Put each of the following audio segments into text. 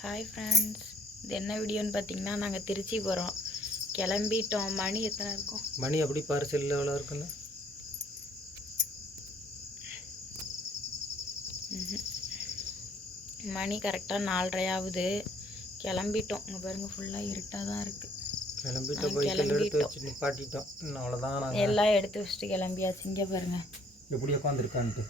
Hi friends இது என்ன வீடியோன்னு பார்த்தீங்கன்னா நாங்கள் திருச்சி போகிறோம் கிளம்பிட்டோம். மணி எத்தனை இருக்கும்? மணி எப்படி பாரு செல்லில் எவ்வளோ இருக்குன்னு? மணி கரெக்டாக நாலரை ஆகுது. கிளம்பிட்டோம். இங்கே பாருங்கள் ஃபுல்லாக இருட்டாக தான் இருக்குது எடுத்து கிளம்பிட்டோம். வச்சு நிப்பாட்டிட்டோம். இன்னும் அவ்வளோதான் நாங்கள் எல்லாம் எடுத்து வச்சுட்டு கிளம்பியாச்சு. இங்கே பாருங்கள் எப்படி உட்காந்துருக்கான்ட்டு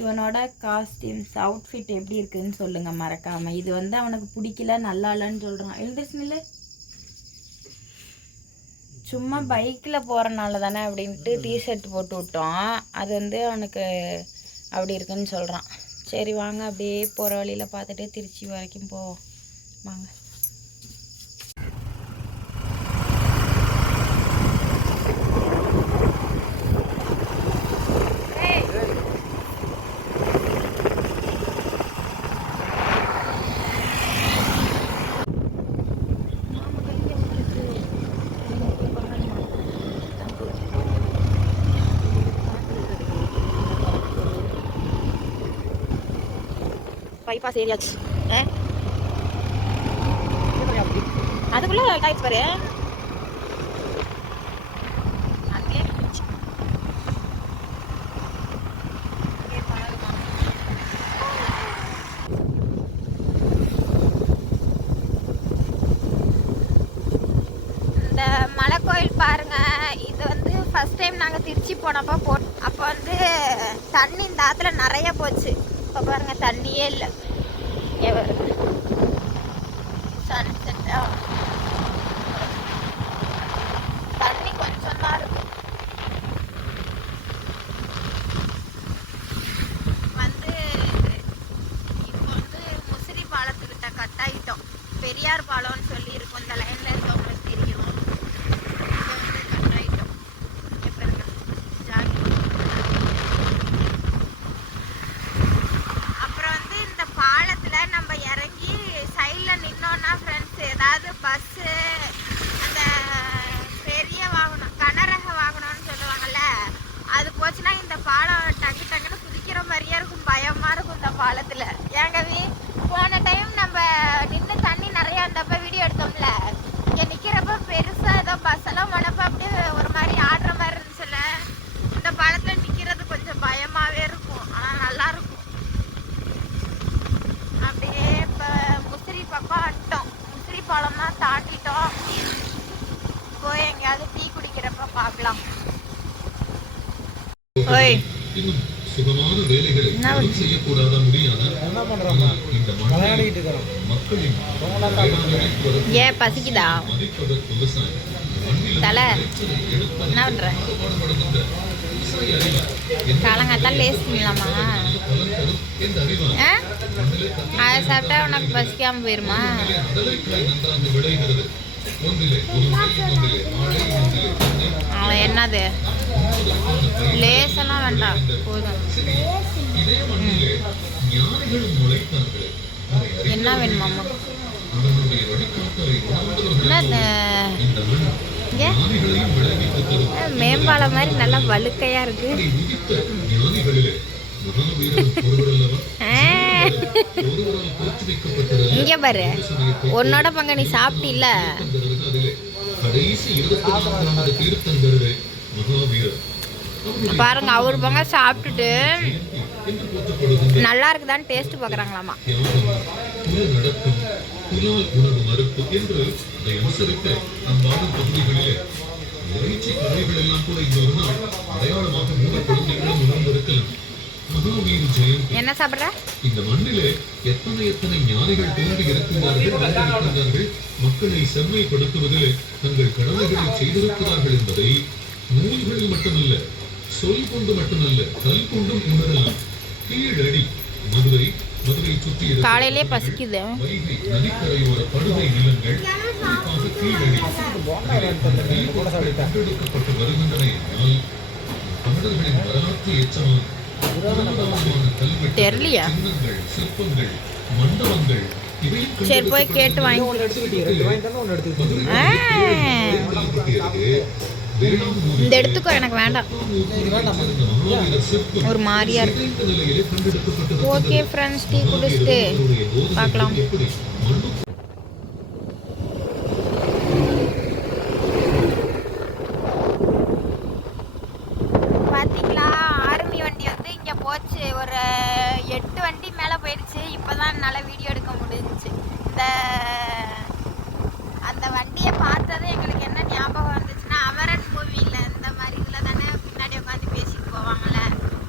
இவனோட காஸ்டியூம்ஸ் அவுட்ஃபிட் எப்படி இருக்குன்னு சொல்லுங்கள் மறக்காமல் இது வந்து அவனுக்கு பிடிக்கல நல்லா இல்லைன்னு சொல்கிறான் எழுந்திரிச்சு சும்மா பைக்கில் போகிறனால தானே அப்படின்ட்டு டிஷர்ட் போட்டு விட்டோம். அது வந்து அவனுக்கு அப்படி இருக்குன்னு சொல்கிறான் சரி வாங்க அப்படியே போகிற வழியில் பார்த்துட்டு திருச்சி வரைக்கும் போவோம். வாங்க. பைபாஸ் ஏரியாச்சு அதுக்குள்ள காய்ச்சி பாரு. இந்த பாருங்க. இது வந்து டைம் திருச்சி போனப்போ போ அப்போ வந்து தண்ணி இந்த ஆற்றுல நிறைய போச்சு. இப்போ பாருங்க தண்ணியே இல்லை. சன்செட்டா தண்ணி கொஞ்சம் தான் இருக்கு வந்து இப்போ வந்து முசிறி பாலத்துக்கிட்ட கட்டாயிட்டோம் பெரியார் பாலம்னு சொல்லி இருக்கும் இந்த லைன்ல இருக்கவங்களுக்கு தெரியும் இங்க வந்து கட் ஆகிட்டோம் இங்க பாருங்க, ஜாலி. அப்புறம் வந்து இந்த பாலத்துல நம்ம இறங்கி சைட்ல நின்னோம்னா ஃப்ரெண்ட்ஸ் ஏதாவது பஸ்ஸு அந்த பெரிய வாகனம் கனரக வாகனம்னு சொல்லுவாங்கல்ல அது போச்சுன்னா இந்த பாலம் டக்கு டக்குன்னு குதிக்கிற மாதிரியே இருக்கும் பயமா இருக்கும் இந்த பாலத்துல ஏங்க வி போன டைம் நம்ம நின்று தண்ணி நிறைய இருந்தப்ப வீடியோ எடுத்தோம்ல இங்க நிக்கிறப்ப பெருசா ஏதோ பஸ் எல்லாம் போனப்ப அப்படியே ஒரு மாதிரி ஆடுற மாதிரி இருந்துச்சுல்ல இந்த பாலத்துல நிக்கிறது கொஞ்சம் பயமாவே இருக்கும் ஆனா நல்லா இருக்கும் அப்படியே இப்போ முசிறி பக்கம் வந்துட்டோம் முசிறி பாலம் தான் தாண்டிட்டோம் போய் எங்கேயாவது டீ குடிக்கிறப்ப பார்க்கலாம் ஓய் சுகமான வேலைகளை செய்யக்கூடாத முடியாத? இந்த மக்களின் ஏன் பசிக்குதா? தலை. என்ன பண்ற? காலங்காத்தால் லேஸ் ஆ? அதை சாப்பிட்டா உனக்கு பசிக்காம போயிருமா? அவன் என்னது? வேண்டாம். போதும். என்ன வேணுமாம்மா அம்மா என்ன மேம்பாலம் மாதிரி நல்லா வழுக்கையா இருக்கு. ஆ, இங்க பாரு. உன்னோட பங்க நீ சாப்பிட்டில்ல. கடைசி இருபத்தி நான்காவது தீர்த்தங்கரது மகாவீரர். பாருங்க அவர் பங்க சாப்பிட்டுட்டு நல்லா இருக்குதான்னு டேஸ்ட் பார்க்குறாங்களாமா என்ன சாப்பிட்ற? இந்த மண்ணிலே எத்தனை எத்தனை ஞானிகள் தோன்றி இருக்கின்றார்கள் மக்களை செம்மைப்படுத்துவதில் தங்கள் கடமைகளை செய்திருக்கிறார்கள் என்பதை நூல்களில் மட்டுமல்ல சொல் கொண்டு மட்டுமல்ல கல் கொண்டும் உணரலாம் கீழடி மதுரை மதுரை சுற்றி காலையிலே பசிக்குது. வைகை நதிக்கரையோர படுகை நிலங்கள் குறிப்பாக கீழடி. கண்டெடுக்கப்பட்டு வருகின்றன என்றால் தமிழர்களின் வரலாற்று எச்சமான தெரியலையா? சிற்பங்கள் மண்டபங்கள் சரி போய் கேட்டு வாங்கி இந்த எடுத்துக்கோ எனக்கு வேண்டாம் ஒரு மாதிரியா இருக்கு. ஓகே ஃப்ரெண்ட்ஸ் டீ குடிச்சிட்டு பார்க்கலாம். எப்படி மண்ணு பாத்தீங்களா ஆர்மி வண்டி வந்து இங்க போச்சு ஒரு எட்டு வண்டி மேல போயிடுச்சு இப்பதான் என்னால வீடியோ எடுக்க முடிஞ்சுச்சு இந்த அந்த வண்டியை பார்த்தது எங்களுக்கு என்ன ஞாபகம் வந்துச்சுன்னா அமரன் மூவில இந்த மாதிரி இதுல தானே பின்னாடி உட்காந்து பேசிட்டு போவாங்கல்ல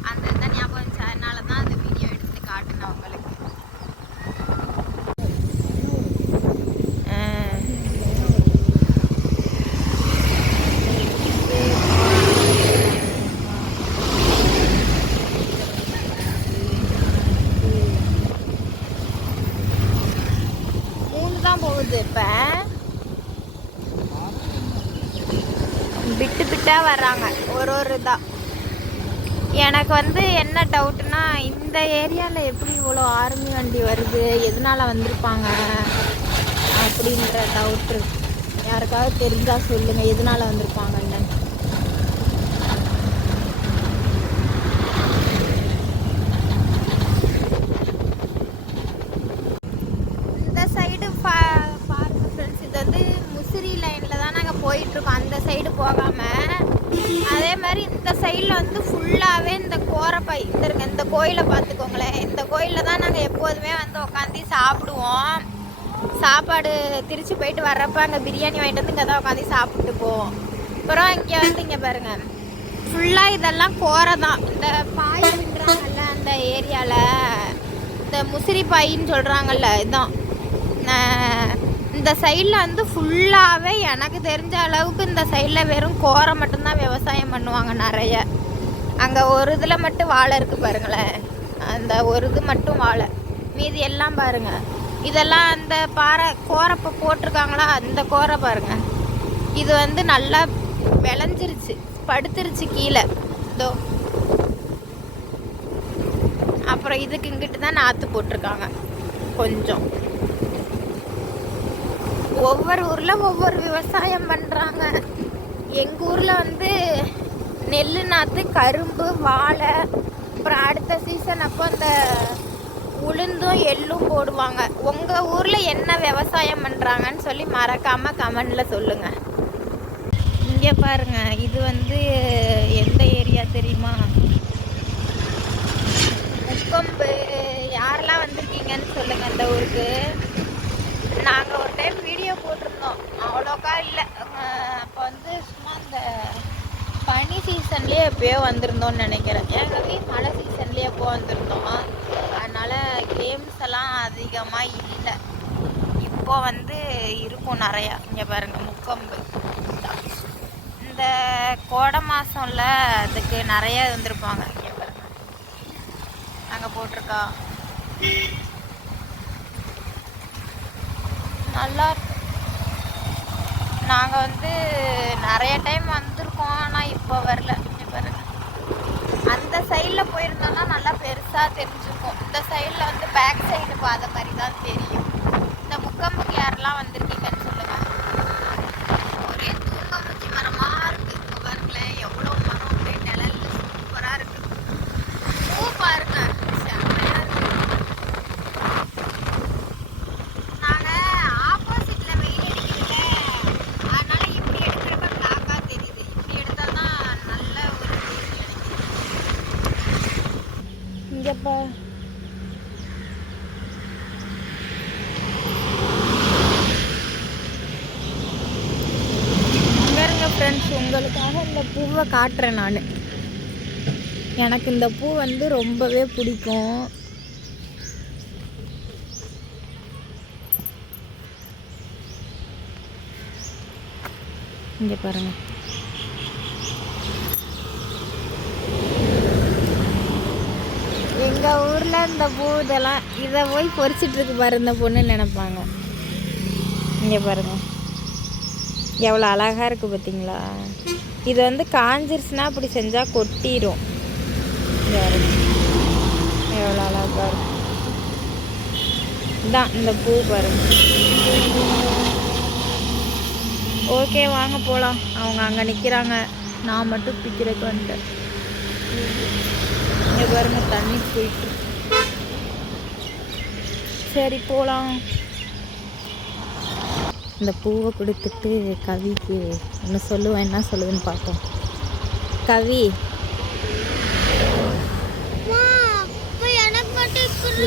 அந்த இதுதான் ஞாபகம் வந்துச்சு அதனால தான் அந்த வீடியோ எடுத்து காட்டினேன் உங்களுக்கு ஆ. மூணு தான் போகுது இப்ப பிட்டு பிட்டாக வர்றாங்க. ஒரு ஒரு இதாக எனக்கு வந்து என்ன டவுட்னா இந்த ஏரியாவில் எப்படி இவ்வளோ ஆர்மி வண்டி வருது எதனால வந்திருப்பாங்க அப்படின்ற டவுட் இருக்கு. யாருக்காவது தெரிஞ்சால் சொல்லுங்கள் எதனால வந்திருப்பாங்கன்னு இந்த சைடு பா பாருங்க ஃப்ரெண்ட்ஸ் இது வந்து முசிறி லைனில் தான் நாங்கள் போயிட்டுருக்கோம் அந்த சைடு போகாமல் அதே மாதிரி இந்த சைடில் வந்து ஃபுல்லாகவே இந்த கோரப்பை இந்த இருக்க இந்த கோயிலை பார்த்துக்கோங்களேன். இந்த கோயிலில் தான் நாங்கள் எப்போதுமே வந்து உட்காந்து சாப்பிடுவோம். சாப்பாடு திருச்சி போயிட்டு வர்றப்ப அங்கே பிரியாணி வாங்கிட்டு வந்து இங்கே தான் உட்காந்து சாப்பிட்டு போவோம் அப்புறம் இங்கே வந்து இங்கே பாருங்கள் ஃபுல்லாக இதெல்லாம் கோரை தான். இந்த பாய் விடுறாங்கல்ல அந்த ஏரியாவில் இந்த முசிறி பாயின்னு சொல்கிறாங்கல்ல இதுதான் இந்த சைடில் வந்து ஃபுல்லாகவே எனக்கு தெரிஞ்ச அளவுக்கு இந்த சைடில் வெறும் கோரை மட்டும்தான் விவசாயம் பண்ணுவாங்க நிறைய. அங்கே ஒரு இதில் மட்டும் வாழை இருக்குது பாருங்களேன். அந்த ஒரு இது மட்டும் வாழை. மீதி எல்லாம் பாருங்கள் இதெல்லாம் அந்த பாறை கோரப்பை போட்டிருக்காங்களா? அந்த கோரை பாருங்க. இது வந்து நல்லா விளைஞ்சிருச்சு. படுத்துருச்சு கீழே. இதோ. அப்புறம் இதுக்கு இங்கிட்டு தான் நாற்று போட்டிருக்காங்க. கொஞ்சம். ஒவ்வொரு ஊரில் ஒவ்வொரு விவசாயம் பண்ணுறாங்க எங்கள் ஊரில் வந்து நெல் நாற்று கரும்பு வாழை அப்புறம் அடுத்த சீசன் அப்போ அந்த உளுந்தும் எள்ளும் போடுவாங்க. உங்கள் ஊரில் என்ன விவசாயம் பண்ணுறாங்கன்னு சொல்லி மறக்காமல் கமெண்டில் சொல்லுங்கள் இங்கே பாருங்க இது வந்து எந்த ஏரியா தெரியுமா? முக்கொம்பு யாரெல்லாம் வந்திருக்கீங்கன்னு சொல்லுங்கள் இந்த ஊருக்கு. நாங்கள் ஒரு டைம் வீடியோ போட்டிருந்தோம் அவ்வளோக்கா இல்லை. அப்போ வந்து சும்மா இந்த பனி சீசன்லேயே எப்பயோ வந்திருந்தோம்னு நினைக்கிறேன். என் மழை சீசன்லேயே எப்போ வந்திருந்தோம்? அதனால் கேம்ஸ் எல்லாம் அதிகமாக இல்லை. இப்போ வந்து இருக்கும் நிறையா. இங்கே பாருங்கள் முக்கொம்பு. இந்த கோடை மாதம்ல அதுக்கு நிறைய வந்திருப்பாங்க இங்கே பாருங்கள் அங்கே போட்டிருக்கா. நல்லா நாங்கள் வந்து நிறைய டைம் வந்திருக்கோம் ஆனால் இப்போ வரல பாருங்க அந்த சைடில் போயிருந்தோம்னா நல்லா பெருசாக தெரிஞ்சிருக்கும் இந்த சைடில் வந்து பேக் சைடு பாதை மாதிரி தான் தெரியும். இந்த முக்கம்புக்கு யாரெல்லாம் வந்திருக்கீங்கன்னு சொல்லுங்கள் ஒரே தூக்கமுச்சி மரமாக இருக்குது இங்க பாருங்களேன் எவ்வளோ மரம் அப்படியே நிழல்ல சூப்பரா இருக்கு பூ பாருங்க செம்மையா இருக்கு நாங்க ஆப்போசிட்ல வெயில் அடிக்குதுல்ல அதனால இப்படி எடுக்கிறப்ப பிளாக்கா தெரியுது இப்படி எடுத்தாதான் நல்ல ஒரு வெயில் கிடைக்குது இங்கப்பா பாருங்க ஃப்ரெண்ட்ஸ் உங்களுக்காக இந்த பூவை காட்டுறேன் நான். எனக்கு இந்த பூ வந்து ரொம்பவே பிடிக்கும். இங்கே பாருங்க. எங்க ஊர்ல இந்த பூ இதெல்லாம் இதை போய் பொறிச்சிட்டு இருக்கு பாரு இந்த பொண்ணுன்னு நினைப்பாங்க. இங்க பாருங்க. எவ்வளோ அழகாக இருக்குது பார்த்தீங்களா இது வந்து காஞ்சிருச்சுன்னா அப்படி செஞ்சால் கொட்டிடும் எவ்வளோ அழகாக இருக்கும் இதான் இந்த பூ பாருங்க. ஓகே வாங்க போகலாம் அவங்க அங்கே நிற்கிறாங்க நான் மட்டும் பிக்கிறதுக்கு வந்துட்டேன். இங்கே பாருங்கள் தண்ணி போயிட்டு சரி போகலாம் இந்த பூவை கொடுத்துட்டு கவிக்கு ஒன்று சொல்லுவேன் என்ன சொல்லுதுன்னு பார்ப்போம். கவி.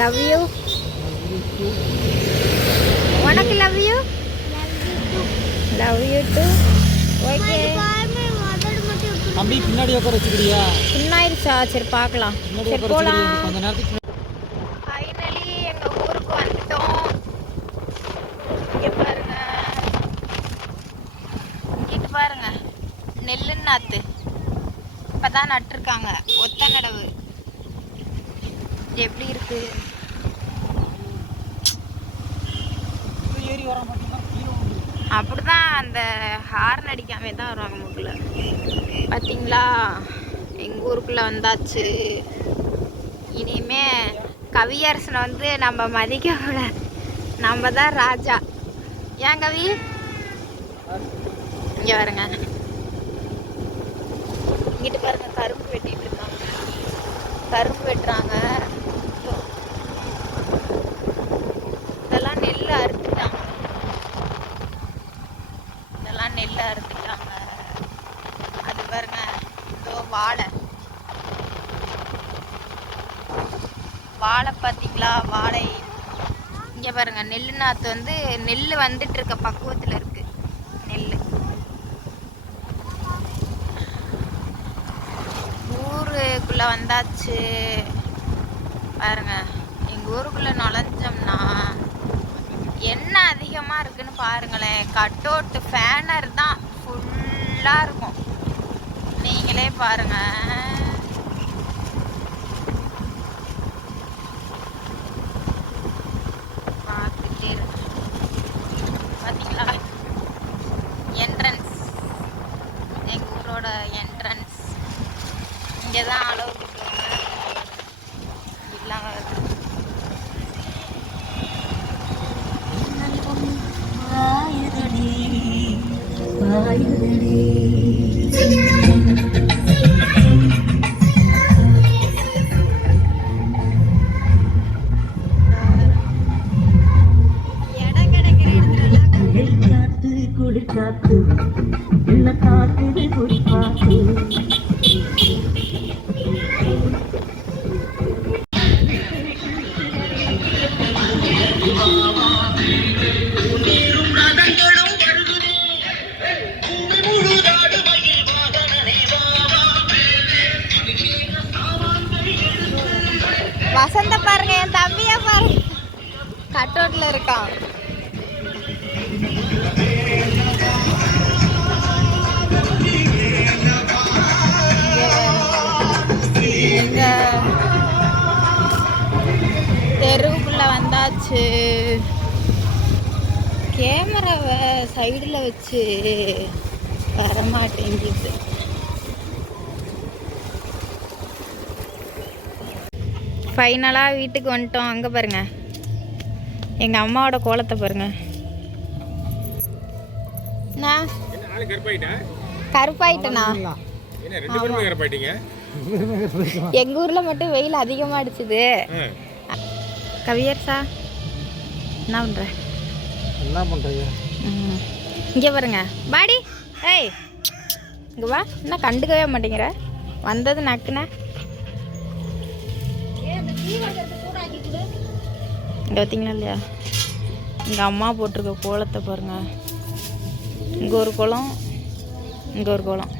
லவ் யூ உனக்கு love you love you too okay தம்பி பின்னாடி உட்கார வச்சுக்கிறியா? சின்னாயிருச்சா சரி பார்க்கலாம். சரி போகலாம் வச்சுக்கிறியா கொஞ்ச நேரத்துக்கு ஃபைனலி எங்கள் ஊருக்கு வந்துட்டோம் இங்கே பாருங்க இங்கிட்டு பாருங்க நெல்லு நாத்து இப்போ தான் நட்டிருக்காங்க. ஒத்த நடவு. இது எப்படி இருக்கு? அப்படிதான் அந்த ஹார்ன் அடிக்காமே தான் வருவாங்க முக்கில் பார்த்தீங்களா எங்கள் ஊருக்குள்ளே வந்தாச்சு. இனிமே கவியரசனை வந்து நம்ம மதிக்க கூடாது நம்ம தான் ராஜா. ஏன் கவி? இங்கே வருங்க இங்கிட்டு பாருங்க கரும்பு வெட்டிட்டு இருக்காங்க. கரும்பு வெட்டுறாங்க. இதெல்லாம் நெல் அறுத்துட்டாங்க. இதெல்லாம் நெல் அறுத்துட்டாங்க. அது பாருங்க இதோ வாழை. வாழை பார்த்தீங்களா? வாழை. இங்கே பாருங்க நெல் நாற்று வந்து நெல் வந்துட்டு இருக்க பக்குவத்தில் இருக்கு நெல் ஊருக்குள்ளே வந்தாச்சு. பாருங்க எங்கள் ஊருக்குள்ளே நுழைஞ்சோம்னா என்ன அதிகமாக இருக்குன்னு பாருங்களேன். கட் அவுட்டு ஃபேனர் தான் ஃபுல்லாக இருக்கும். நீங்களே பாருங்க. பார்த்துட்டே இருக்கு. பார்த்தீங்களா என்ட்ரன்ஸ் எங்கள் ஊரோட என்ட்ரன்ஸ் இங்கே தான் அளவு கொடுக்குறாங்க இல்லாம காத்து இடம் கிடைக்கிற இடத்துல காத்து குளிர்காத்து குறிப்பாத்து மாட்டான் தெருவுக்குள்ள வந்தாச்சு. கேமராவை சைடில் வச்சு வரமாட்டேங்குது. ஃபைனலாக வீட்டுக்கு வந்துட்டோம். அங்கே பாருங்கள் எங்கள் அம்மாவோட கோலத்தை பாருங்க. நான் கருப்பாயிட்டேனா எங்கள் ஊரில் மட்டும் வெயில் அதிகமாக அடிச்சுது கவியர்சா என்ன பண்ணுற என்ன பண்றீங்க? இங்கே பாருங்க. பாடி ஏய். இங்கே வா. என்ன கண்டுக்கவே மாட்டேங்கிற? வந்தது நக்குன. இங்கே பார்த்தீங்களா இல்லையா? எங்கள் அம்மா போட்டிருக்க கோலத்தை பாருங்க. இங்கே ஒரு குளம் இங்கே ஒரு குளம்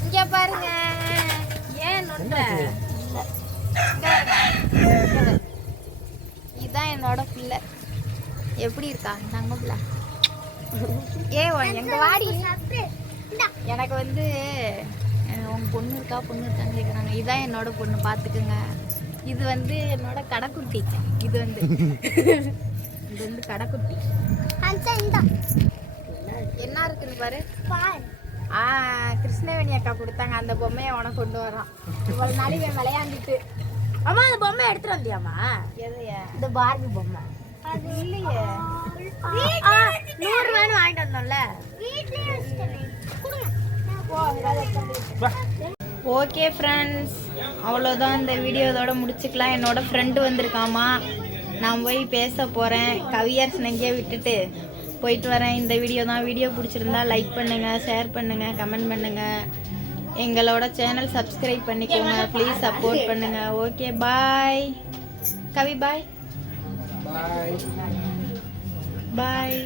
இங்க பாருங்க. ஏன். இதான் என்னோட பிள்ளை. எப்படி இருக்கா? தங்க பிள்ளை ஏ உன் எங்க வாடி? எனக்கு வந்து உங்க பொண்ணு இருக்கா? பொண்ணு இருக்கான்னு கேட்குறாங்க இதான் என்னோட பொண்ணு பார்த்துக்குங்க இது வந்து என்னோட கடைக்குட்டி. இது வந்து இது வந்து கடைக்குட்டி. என்ன இருக்குன்னு பாரு? ஆ கிருஷ்ணவேணி அக்கா கொடுத்தாங்க. அந்த பொம்மையை உனக்கு கொண்டு வரோம் இவ்வளவு நாள் இவன் விளையாண்டுட்டு. அம்மா அந்த பொம்மை எடுத்துட்டு வந்தியாமா இந்த பார்பி பொம்மை. அது இல்லையே. ஆ, நூறு ரூபாய்னு வாங்கிட்டு வந்தோம்ல. ஓகே ஃப்ரெண்ட்ஸ் அவ்வளோதான் இந்த வீடியோ இதோட முடிச்சுக்கலாம். என்னோட ஃப்ரெண்டு வந்திருக்காமா. நான் போய் பேச போகிறேன் கவியரசன் எங்கேயோ விட்டுட்டு போயிட்டு வரேன். இந்த வீடியோ தான். வீடியோ பிடிச்சிருந்தா லைக் பண்ணுங்கள் ஷேர் பண்ணுங்கள் கமெண்ட் பண்ணுங்கள் எங்களோட சேனல் சப்ஸ்கிரைப் பண்ணிக்கோங்க. ப்ளீஸ் சப்போர்ட் பண்ணுங்கள் okay bye Kavi bye bye bye